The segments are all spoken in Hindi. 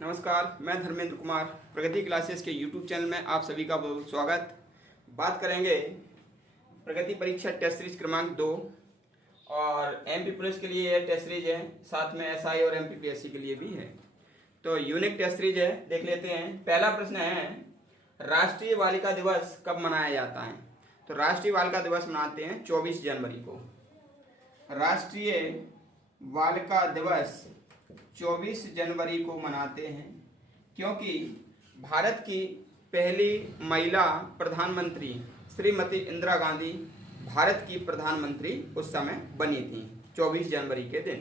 नमस्कार, मैं धर्मेंद्र कुमार। प्रगति क्लासेस के यूट्यूब चैनल में आप सभी का बहुत स्वागत। बात करेंगे प्रगति परीक्षा टेस्ट सीरीज क्रमांक 2 और एमपी पुलिस के लिए यह टेस्ट सीरीज है, साथ में एसआई और एमपीपीएससी के लिए भी है। तो यूनिक टेस्ट सीरीज है, देख लेते हैं। पहला प्रश्न है, राष्ट्रीय बालिका दिवस कब मनाया जाता है? तो राष्ट्रीय बालिका दिवस मनाते हैं 24 जनवरी को। राष्ट्रीय बालिका दिवस 24 जनवरी को मनाते हैं क्योंकि भारत की पहली महिला प्रधानमंत्री श्रीमती इंदिरा गांधी भारत की प्रधानमंत्री उस समय बनी थी 24 जनवरी के दिन।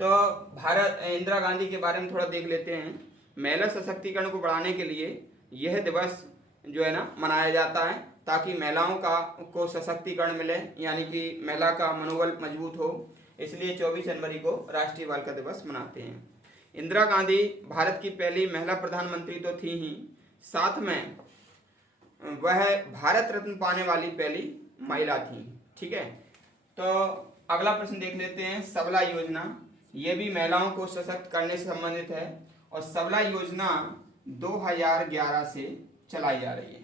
तो भारत इंदिरा गांधी के बारे में थोड़ा देख लेते हैं। महिला सशक्तिकरण को बढ़ाने के लिए यह दिवस जो है ना मनाया जाता है ताकि महिलाओं को सशक्तिकरण मिले, यानी कि महिला का मनोबल मजबूत हो। इसलिए 24 जनवरी को राष्ट्रीय बालिका दिवस मनाते हैं। इंदिरा गांधी भारत की पहली महिला प्रधानमंत्री तो थी ही, साथ में वह भारत रत्न पाने वाली पहली महिला थी। ठीक है, तो अगला प्रश्न देख लेते हैं। सबला योजना, ये भी महिलाओं को सशक्त करने से संबंधित है और सबला योजना 2011 से चलाई जा रही है।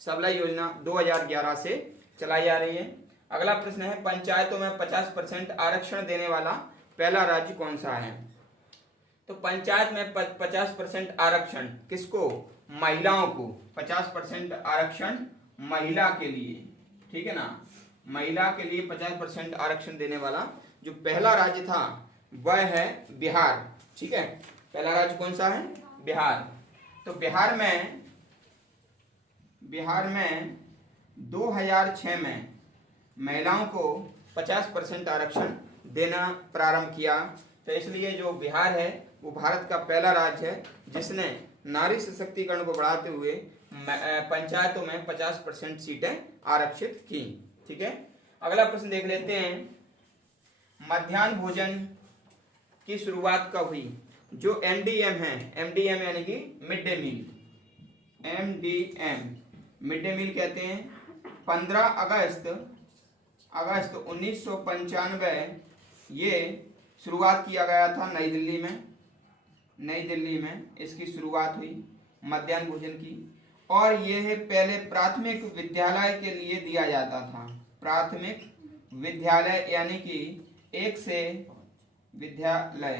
सबला योजना 2011 से चलाई जा रही है। अगला प्रश्न है, पंचायतों में 50% आरक्षण देने वाला पहला राज्य कौन सा है? तो पंचायत में 50% आरक्षण किसको? महिलाओं को। 50% आरक्षण महिला के लिए, ठीक है ना, महिला के लिए 50% आरक्षण देने वाला जो पहला राज्य था वह है बिहार। ठीक है, पहला राज्य कौन सा है? बिहार। तो बिहार में 2006 में महिलाओं को 50% आरक्षण देना प्रारंभ किया। तो इसलिए जो बिहार है वो भारत का पहला राज्य है जिसने नारी सशक्तिकरण को बढ़ाते हुए पंचायतों में 50% सीटें आरक्षित की। ठीक है, अगला प्रश्न देख लेते हैं। मध्याह्न भोजन की शुरुआत कब हुई? जो एमडीएम है, एमडीएम यानी कि mid day meal, MDM mid day meal कहते हैं। 15 अगस्त 1995 ये शुरुआत किया गया था नई दिल्ली में इसकी शुरुआत हुई मध्याह्न भोजन की। और यह पहले प्राथमिक विद्यालय के लिए दिया जाता था। प्राथमिक विद्यालय यानी कि 1 से विद्यालय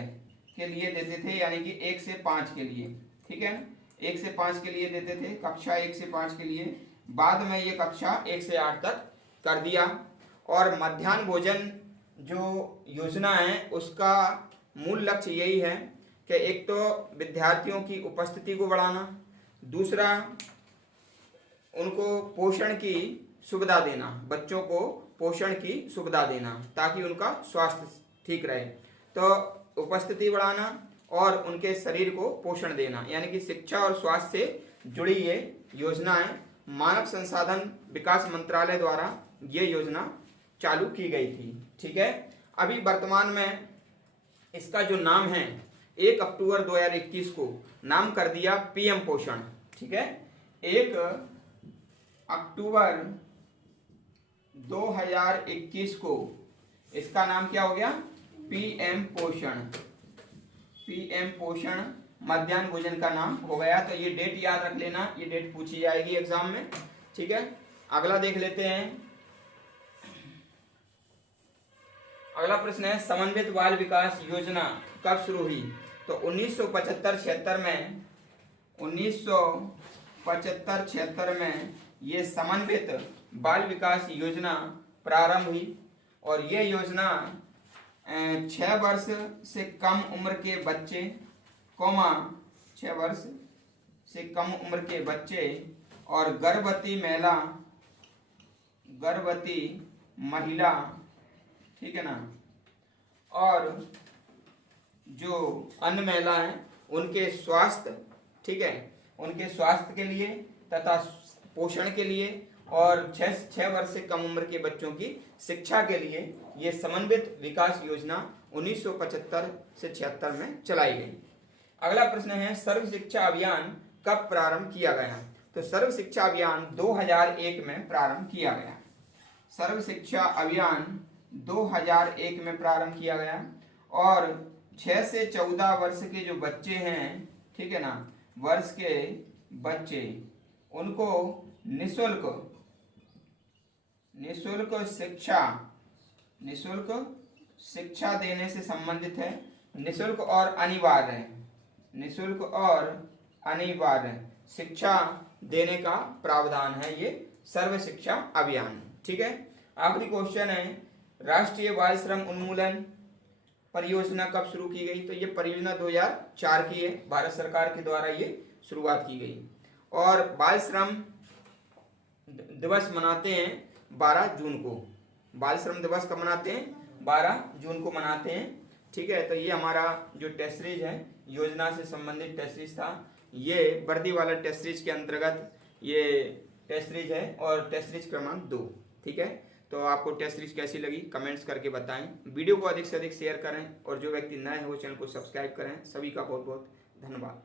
के लिए देते थे, यानी कि 1 से 5 के लिए। ठीक है, 1 से 5 के लिए देते थे, कक्षा 1 से 5 के लिए। बाद में ये कक्षा 1 से 8 तक कर दिया। और मध्याह्न भोजन जो योजना है उसका मूल लक्ष्य यही है कि एक तो विद्यार्थियों की उपस्थिति को बढ़ाना, दूसरा उनको पोषण की सुविधा देना, बच्चों को पोषण की सुविधा देना ताकि उनका स्वास्थ्य ठीक रहे। तो उपस्थिति बढ़ाना और उनके शरीर को पोषण देना, यानी कि शिक्षा और स्वास्थ्य से जुड़ी ये योजना है। मानव संसाधन विकास मंत्रालय द्वारा ये योजना चालू की गई थी। ठीक है, अभी वर्तमान में इसका जो नाम है 1 अक्टूबर 2021 को नाम कर दिया पीएम पोषण। ठीक है, 1 अक्टूबर 2021 को इसका नाम क्या हो गया? पीएम पोषण। पीएम पोषण मध्याह्न भोजन का नाम हो गया। तो ये डेट याद रख लेना, ये डेट पूछी जाएगी एग्जाम में। ठीक है, अगला देख लेते हैं। अगला प्रश्न है, समन्वित बाल विकास योजना कब शुरू हुई? तो 1975-76 में ये समन्वित बाल विकास योजना प्रारंभ हुई। और ये योजना 6 वर्ष से कम उम्र के बच्चे 6 वर्ष से कम उम्र के बच्चे और गर्भवती महिला, ठीक है ना, और जो अन्य महिला हैं उनके स्वास्थ्य, ठीक है, उनके स्वास्थ्य के लिए तथा पोषण के लिए और 6 वर्ष से कम उम्र के बच्चों की शिक्षा के लिए ये समन्वित विकास योजना 1975 से 76 में चलाई गई। अगला प्रश्न है, सर्व शिक्षा अभियान कब प्रारंभ किया गया? तो सर्व शिक्षा अभियान 2001 में प्रारंभ किया गया। सर्व शिक्षा अभियान 2001 में प्रारंभ किया गया और 6 से 14 वर्ष के जो बच्चे हैं ठीक है ना, वर्ष के बच्चे उनको निशुल्क शिक्षा देने से संबंधित है। निशुल्क और अनिवार्य शिक्षा देने का प्रावधान है ये सर्व शिक्षा अभियान। ठीक है, आखिरी क्वेश्चन है, राष्ट्रीय बाल श्रम उन्मूलन परियोजना कब शुरू की गई? तो ये परियोजना 2004 की है, भारत सरकार के द्वारा ये शुरुआत की गई। और बाल श्रम दिवस मनाते हैं 12 जून को। बाल श्रम दिवस कब मनाते हैं? 12 जून को मनाते हैं। ठीक है, तो ये हमारा जो टेस्ट सीरीज है, योजना से संबंधित टेस्ट सीरीज था, ये वर्दी वाला टेस्ट सीरीज के अंतर्गत ये टेस्ट सीरीज है और टेस्ट सीरीज क्रमांक 2। ठीक है, तो आपको टेस्ट सीरीज कैसी लगी कमेंट्स करके बताएं। वीडियो को अधिक से अधिक शेयर करें और जो व्यक्ति नए हैं वो चैनल को सब्सक्राइब करें। सभी का बहुत बहुत धन्यवाद।